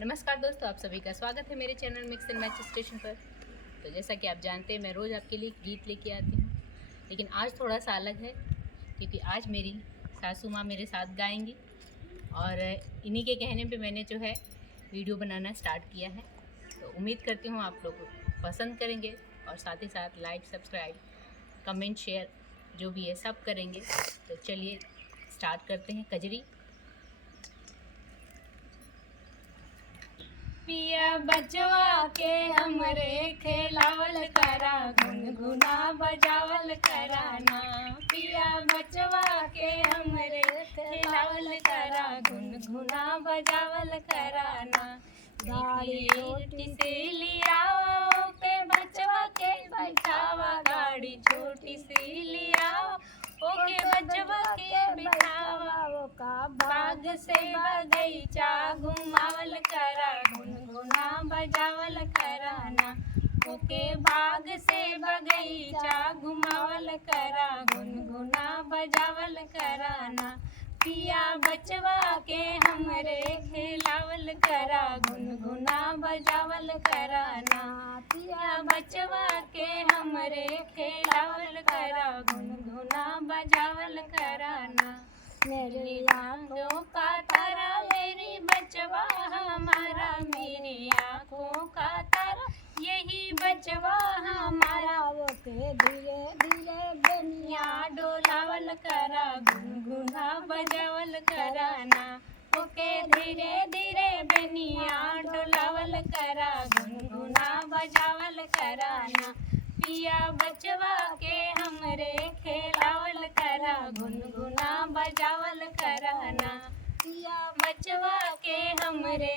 नमस्कार दोस्तों, आप सभी का स्वागत है मेरे channel mix and match station पर। तो जैसा कि आप जानते हैं, मैं रोज़ आपके लिए गीत लेके आती हूँ, लेकिन आज थोड़ा सा अलग है क्योंकि आज मेरी सासू माँ मेरे साथ गाएंगी और इन्हीं के कहने पे मैंने जो है वीडियो बनाना स्टार्ट किया है। तो उम्मीद करती हूँ आप लोग पसंद करेंगे और साथ ही साथ लाइक, सब्सक्राइब, कमेंट, शेयर जो भी है सब करेंगे। तो चलिए स्टार्ट करते हैं। कजरी। पिया बचवा के हमरे खेलावल करा, गुनगुना बजावल कराना। पिया बचवा के हमरे खेलावल करा, गुनगुना बजावल कराना। गाड़ी छोटी से लियाओ के बचवा के बैठावा, गाड़ी छोटी सी लियाओ ओके बचवा के बिठावा। ओका बाग से बगीचा घुमावल करा, गुनगुना बजावल कराना। ओके बाग से बगीचा घुमावल करा, गुनगुना बजावल कराना। पिया बचवा के हमरे खेलावल करा, गुनगुना बजावल कराना। पिया बचवा के हमरे खेलावल करा, गुनगुना बजावल कराना। मेरी आँखों का तारा मेरी बचवा हमारा, मेरी आँखों का तारा यही बचवा हमारा। वो के धीरे धीरे बेनिया डोलावल करा, गुनगुना बजावल कराना। ओके धीरे धीरे बेनिया डोलावल करा, गुनगुना बजावल कराना। पिया बचवा के हमरे खेलावल करा, गुनगुना बजावल कराना। पिया बचवा के हमरे